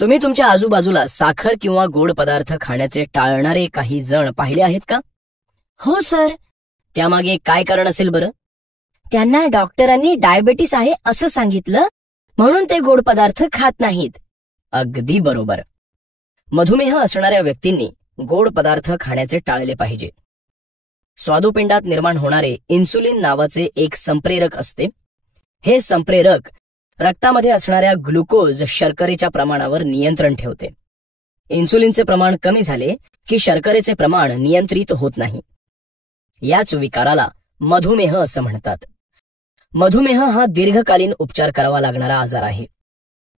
तुम्ही तुमच्या आजूबाजूला साखर किंवा गोड पदार्थ खाण्याचे टाळणारे काही जण पाहिले आहेत का? हो सर. त्यामागे काय कारण असेल बरं? त्यांना डॉक्टरांनी डायबिटीस आहे असं सांगितलं म्हणून ते गोड पदार्थ खात नाहीत. अगदी बरोबर. मधुमेह असणाऱ्या व्यक्तींनी गोड पदार्थ खाण्याचे टाळले पाहिजे. स्वादुपिंडात निर्माण होणारे इन्सुलिन नावाचे एक संप्रेरक असते. हे संप्रेरक रक्तामध्ये असणाऱ्या ग्लुकोज शर्करेच्या प्रमाणावर नियंत्रण ठेवते. इन्सुलिनचे प्रमाण कमी झाले की शर्करेचे प्रमाण नियंत्रित होत नाही. याच विकाराला मधुमेह असं म्हणतात. मधुमेह हा दीर्घकालीन उपचार करावा लागणारा आजार आहे.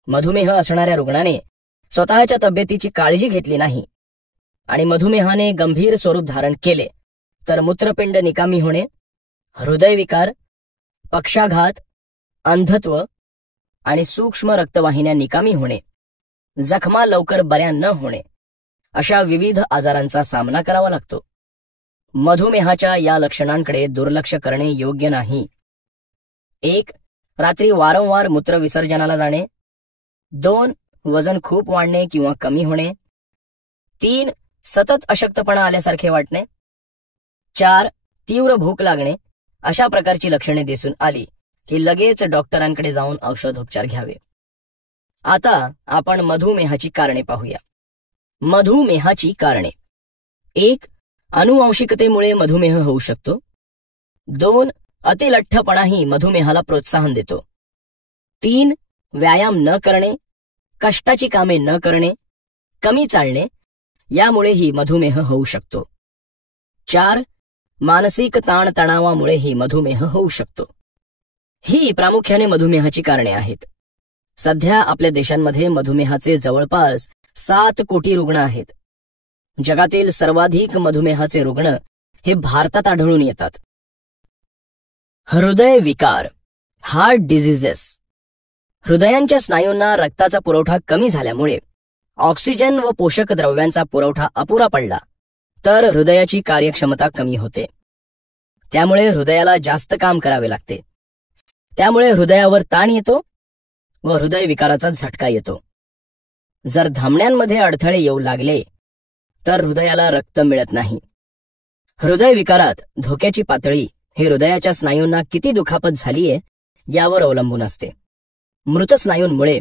मधुमेह असणाऱ्या रुग्णाने स्वतःच्या तब्येतीची काळजी घेतली नाही आणि मधुमेहाने गंभीर स्वरूप धारण केले तर मूत्रपिंड निकामी होणे, हृदयविकार, पक्षाघात, अंधत्व आणि सूक्ष्म रक्तवाहिन्या निकामी होणे, जखमा लवकर बऱ्या न होणे अशा विविध आजारांचा सामना करावा लागतो. मधुमेहाच्या या लक्षणांकडे दुर्लक्ष करणे योग्य नाही. 1. रात्री वारंवार मूत्रविसर्जनाला जाणे. 2. वजन खूप वाढणे किंवा कमी होणे. 3. सतत अशक्तपणा आल्यासारखे वाटणे. 4. तीव्र भूक लागणे. अशा प्रकारची लक्षणे दिसून आली की लगेच डॉक्टरांकडे जाऊन औषधोपचार घ्यावे. आता आपण मधुमेहाची कारणे पाहूया. मधुमेहाची कारणे. 1. अनुवांशिकतेमुळे मधुमेह होऊ शकतो. 2. अतिलठ्ठपणाही मधुमेहाला प्रोत्साहन देतो. 3. व्यायाम न करणे, कष्टाची कामे न करणे, कमी चालणे यामुळेही मधुमेह होऊ शकतो. 4. मानसिक ताणतणावामुळेही मधुमेह होऊ शकतो. ही प्रामुख्याने मधुमेहाची कारणे आहेत. सध्या आपल्या देशांमध्ये मधुमेहाचे जवळपास 7 कोटी रुग्ण आहेत. जगातील सर्वाधिक मधुमेहाचे रुग्ण हे भारतात आढळून येतात. हृदय विकार, हार्ट डिझिजेस. हृदयांच्या स्नायूंना रक्ताचा पुरवठा कमी झाल्यामुळे ऑक्सिजन व पोषक द्रव्यांचा पुरवठा अपुरा पडला तर हृदयाची कार्यक्षमता कमी होते. त्यामुळे हृदयाला जास्त काम करावे लागते. त्यामुळे हृदयावर ताण येतो व हृदय विकाराचा झटका येतो. जर धमन्यांमध्ये अडथळे येऊ लागले तर हृदयाला रक्त मिळत नाही. हृदय विकारात धोक्याची पातळी ही हृदयाच्या स्नायूंना किती दुखापत झालीये यावर अवलंबून असते. मृत स्नायूंमुळे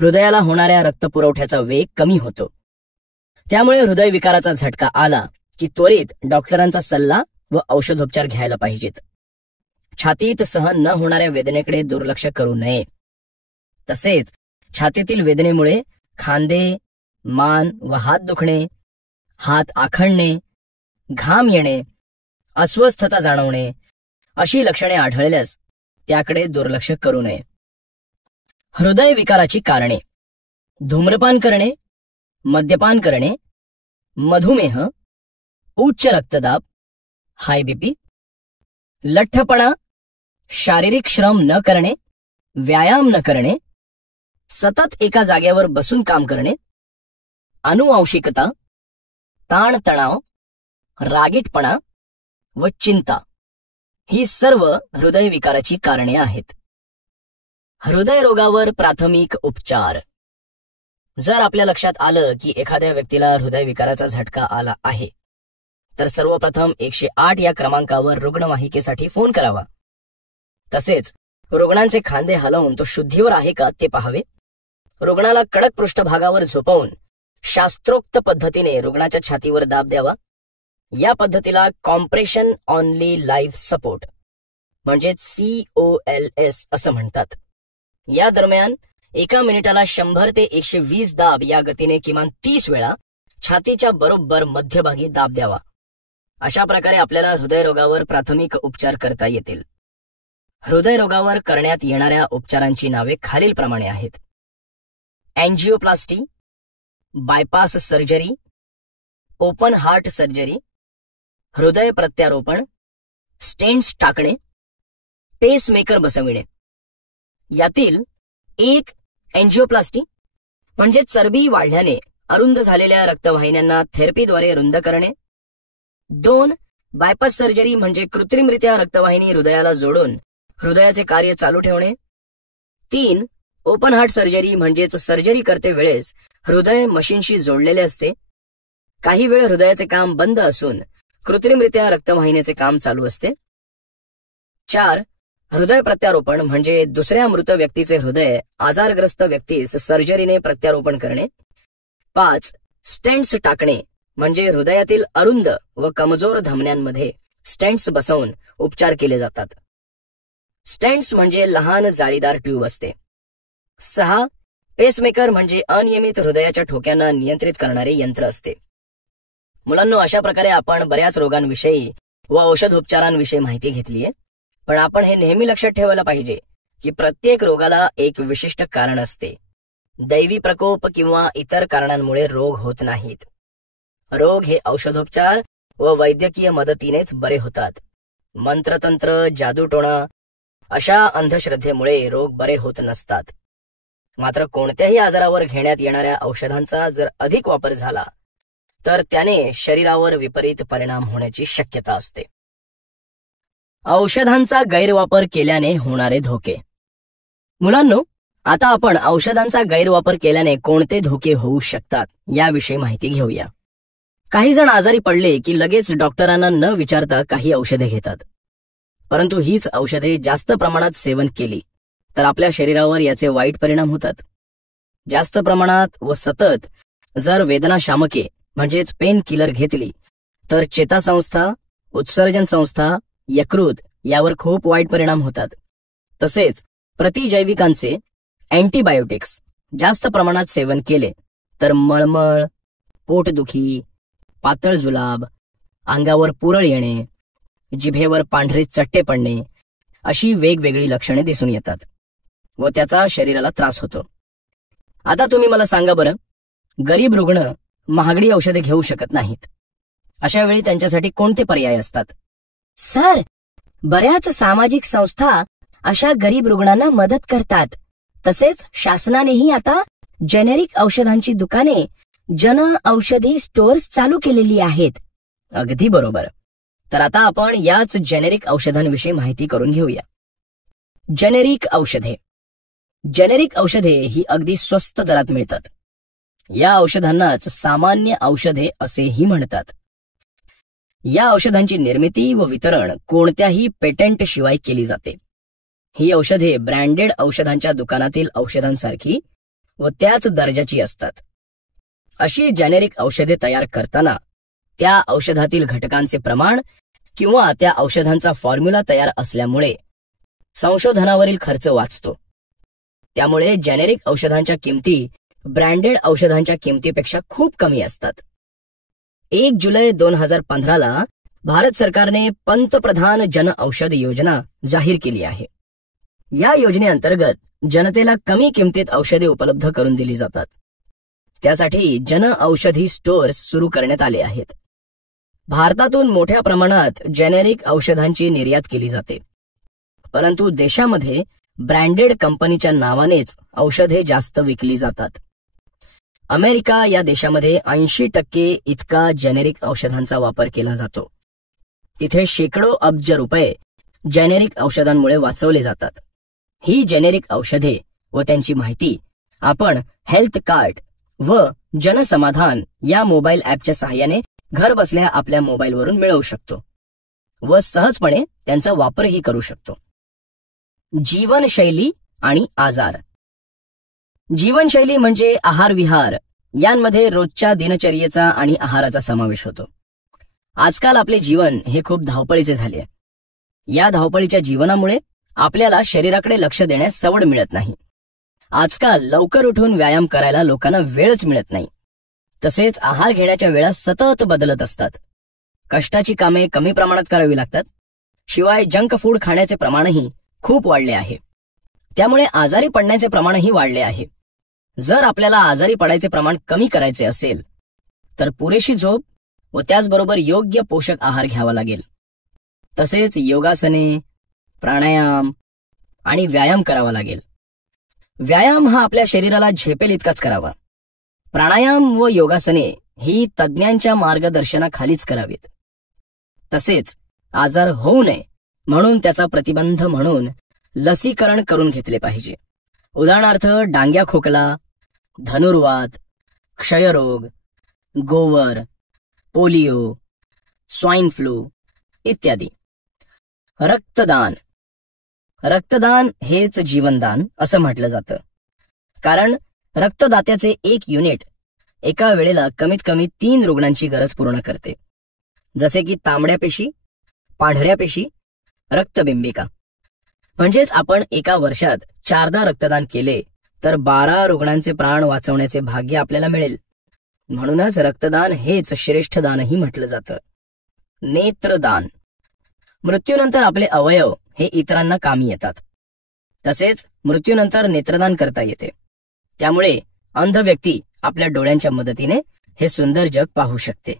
हृदयाला होणाऱ्या रक्तपुरवठ्याचा वेग कमी होतो. त्यामुळे हृदय विकाराचा झटका आला की त्वरित डॉक्टरांचा सल्ला व औषधोपचार घ्यायला पाहिजेत. छातीत सहन न होणाऱ्या वेदनेकडे दुर्लक्ष करू नये. तसेच छातीतील वेदनेमुळे खांदे, मान व हात दुखणे, हात आखडणे, घाम येणे, अस्वस्थता जाणवणे अशी लक्षणे आढळल्यास त्याकडे दुर्लक्ष करू नये. हृदय विकाराची कारणे. धूम्रपान करणे, मद्यपान करणे, मधुमेह, उच्च रक्तदाब, हाय बीपी, लठ्ठपणा, शारीरिक श्रम न करणे, व्यायाम न करणे, सतत एका जागेवर बसून काम करणे, अनुवांशिकता, ताणतणाव, रागीटपणा व चिंता ही सर्व हृदयविकाराची कारणे आहेत. हृदयरोगावर प्राथमिक उपचार. जर आपल्या लक्षात आलं की एखाद्या व्यक्तीला हृदयविकाराचा झटका आला आहे, तर सर्वप्रथम 108 या क्रमांकावर रुग्णवाहिकेसाठी फोन करावा. तसेच रुग्णांचे खांदे हलवून तो शुद्धीवर आहे का ते पाहावे. रुग्णाला कडक पृष्ठभागावर झोपवून शास्त्रोक्त पद्धतीने रुग्णाच्या छातीवर दाब द्यावा. या पद्धतीला कॉम्प्रेशन ऑनली लाईफ सपोर्ट म्हणजेच COLS असं म्हणतात. या दरम्यान एका मिनिटाला 100 ते 120 दाब या गतीने किमान 30 वेळा छातीच्या बरोबर मध्यभागी दाब द्यावा. अशा प्रकारे आपल्याला हृदयरोगावर प्राथमिक उपचार करता येतील. हृदयरोगावर करण्यात येणाऱ्या उपचारांची नावे खालीलप्रमाणे आहेत. Angioplasty, bypass surgery, open heart surgery, हृदय प्रत्यारोपण, स्टेंट्स टाकणे, पेसमेकर बसविणे. यातील एक अँजिओप्लास्टी म्हणजे चरबी वाढल्याने अरुंद झालेल्या रक्तवाहिन्यांना थेरपीद्वारे रुंद करणे. 2 बायपास सर्जरी म्हणजे कृत्रिमरित्या रक्तवाहिनी हृदयाला जोडून हृदयाचे कार्य चालू ठेवणे. 3 ओपन हार्ट सर्जरी म्हणजेच सर्जरी करते वेळेस हृदय मशीनशी जोडलेले असते. काही वेळ हृदयाचे काम बंद असून कृत्रिमरित्या रक्तवाहिनीचे काम चालू असते. 4 हृदय प्रत्यारोपण म्हणजे दुसऱ्या मृत व्यक्तीचे हृदय आजारग्रस्त व्यक्तीस सर्जरीने प्रत्यारोपण करणे. 5 स्टेंट्स टाकणे म्हणजे हृदयातील अरुंद व कमजोर धमन्यांमध्ये स्टेंट्स बसवून उपचार केले जातात. स्टेंट्स म्हणजे लहान जाळीदार ट्यूब असते. 6 पेसमेकर म्हणजे अनियमित हृदयाच्या ठोक्यांना नियंत्रित करणारे यंत्र असते. मुलांनो, अशा प्रकारे आपण बऱ्याच रोगांविषयी व औषधोपचारांविषयी माहिती घेतलीये. पण आपण हे नेहमी लक्षात ठेवायला पाहिजे की प्रत्येक रोगाला एक विशिष्ट कारण असते. दैवी प्रकोप किंवा इतर कारणांमुळे रोग होत नाहीत. रोग हे औषधोपचार व वैद्यकीय मदतीनेच बरे होतात. मंत्रतंत्र, जादूटोणा अशा अंधश्रद्धेमुळे रोग बरे होत नसतात. मात्र कोणत्याही आजारावर घेण्यात येणाऱ्या औषधांचा जर अधिक वापर झाला तर त्याने शरीरावर विपरीत परिणाम होण्याची शक्यता असते. औषधांचा गैरवापर केल्याने होणारे धोके. मुलांनो, आता आपण औषधांचा गैरवापर केल्याने कोणते धोके होऊ शकतात याविषयी माहिती घेऊया. काही जण आजारी पडले की लगेच डॉक्टरांना न विचारता काही औषधे घेतात. परंतु हीच औषधे जास्त प्रमाणात सेवन केली तर आपल्या शरीरावर याचे वाईट परिणाम होतात. जास्त प्रमाणात व सतत जर वेदनाशामके म्हणजेच पेन किलर घेतली तर चेतासंस्था, उत्सर्जन संस्था, यकृत यावर खूप वाईट परिणाम होतात. तसेच प्रतिजैविकांचे अँटीबायोटिक्स जास्त प्रमाणात सेवन केले तर मळमळ, पोटदुखी, पातळ जुलाब, अंगावर पुरळ येणे, जिभेवर पांढरे चट्टे पडणे अशी वेगवेगळी लक्षणे दिसून येतात व त्याचा शरीराला त्रास होतो. आता तुम्ही मला सांगा बरं, गरीब रुग्ण महागडी औषधे घेऊ शकत नाहीत. अशा वेळी त्यांच्यासाठी कोणते पर्याय असतात? सर, बऱ्याच सामाजिक संस्था अशा गरीब रुग्णांना मदत करतात. तसेच शासनानेही आता जेनेरिक औषधांची दुकाने, जन औषधी स्टोअर्स चालू केलेली आहेत. अगदी बरोबर. तर आता आपण याच जेनेरिक औषधांविषयी माहिती करून घेऊया. जेनेरिक औषधे. जेनेरिक औषधे ही अगदी स्वस्त दरात मिळतात. या औषधांनाच सामान्य औषधे असेही म्हणतात. या औषधांची निर्मिती व वितरण कोणत्याही पेटंट शिवाय केली जाते. ही औषधे ब्रँडेड औषधांच्या दुकानातील औषधांसारखी व त्याच दर्जाची असतात. अशी जेनेरिक औषधे तयार करताना त्या औषधातील घटकांचे प्रमाण किंवा त्या औषधांचा फॉर्म्युला तयार असल्यामुळे संशोधनावरील खर्च वाचतो. त्यामुळे जेनेरिक औषधांच्या किमती ब्रँडेड औषधांच्या किमतीपेक्षा खूप कमी असतात. 1 जुलै 2015 भारत सरकारने पंतप्रधान जन औषध योजना जाहीर केली आहे. या योजनेअंतर्गत जनतेला कमी किमतीत औषधे उपलब्ध करून दिली जातात. त्यासाठी जन औषधी स्टोअर्स सुरू करण्यात आले आहेत. भारतातून मोठ्या प्रमाणात जेनेरिक औषधांची निर्यात केली जाते. परंतु देशामध्ये ब्रँडेड कंपनीच्या नावानेच औषधे जास्त विकली जातात. अमेरिका या देशामध्ये 80% इतका जेनेरिक औषधांचा वापर केला जातो. तिथे शेकडो अब्ज रुपये जेनेरिक औषधांमुळे वाचवले जातात. ही जेनेरिक औषधे व त्यांची माहिती आपण हेल्थ कार्ड व जनसमाधान या मोबाईल ॲपच्या सहाय्याने घर बसल्या आपल्या मोबाईलवरून मिळवू शकतो व सहजपणे त्यांचा वापरही करू शकतो. जीवनशैली आणि आजार. जीवनशैली म्हणजे आहार-विहार यांमध्ये रोजच्या दिनचर्येचा आणि आहाराचा समावेश होतो. आजकाल आपले जीवन हे खूप धावपळीचे झाले आहे. या धावपळीच्या जीवनामुळे आपल्याला शरीराकडे लक्ष देण्यास सवड मिळत नाही. आजकाल लवकर उठून व्यायाम करायला लोकांना वेळच मिळत नाही. तसेच आहार घेण्याच्या वेळा सतत बदलत असतात. कष्टाची कामे कमी प्रमाणात करावी लागतात. शिवाय जंक फूड खाण्याचे प्रमाणही खूप वाढले आहे. त्यामुळे आजारी पडण्याचे प्रमाणही वाढले आहे. जर आपल्याला आजारी पडायचे प्रमाण कमी करायचे असेल तर पुरेशी झोप व त्याचबरोबर योग्य पोषक आहार घ्यावा लागेल. तसेच योगासने, प्राणायाम आणि व्यायाम करावा लागेल. व्यायाम हा आपल्या शरीराला झेपेल इतकाच करावा. प्राणायाम व योगासने ही तज्ज्ञांच्या मार्गदर्शनाखालीच करावीत. तसेच आजार होऊ नये म्हणून त्याचा प्रतिबंध म्हणून लसीकरण करून घेतले पाहिजे. उदाहरणार्थ डांग्या खोकला, धनुर्वात, क्षयरोग, गोवर, पोलिओ, स्वाईन फ्लू इत्यादी. रक्तदान. रक्तदान हेच जीवनदान असं म्हटलं जातं. कारण रक्तदात्याचे एक युनिट एका वेळेला कमीत कमी 3 रुग्णांची गरज पूर्ण करते. जसे की तांबड्या पेशी, पांढऱ्या पेशी, रक्तबिंबिका. म्हणजेच आपण एका वर्षात 4दा रक्तदान केले तर 12 रुग्णांचे प्राण वाचवण्याचे भाग्य आपल्याला मिळेल. म्हणूनच रक्तदान हेच श्रेष्ठ दानही म्हटलं जातं. नेत्रदान. मृत्यूनंतर आपले अवयव हे इतरांना कामी येतात. तसेच मृत्यूनंतर नेत्रदान करता येते. त्यामुळे अंध व्यक्ती आपल्या डोळ्यांच्या मदतीने हे सुंदर जग पाहू शकते.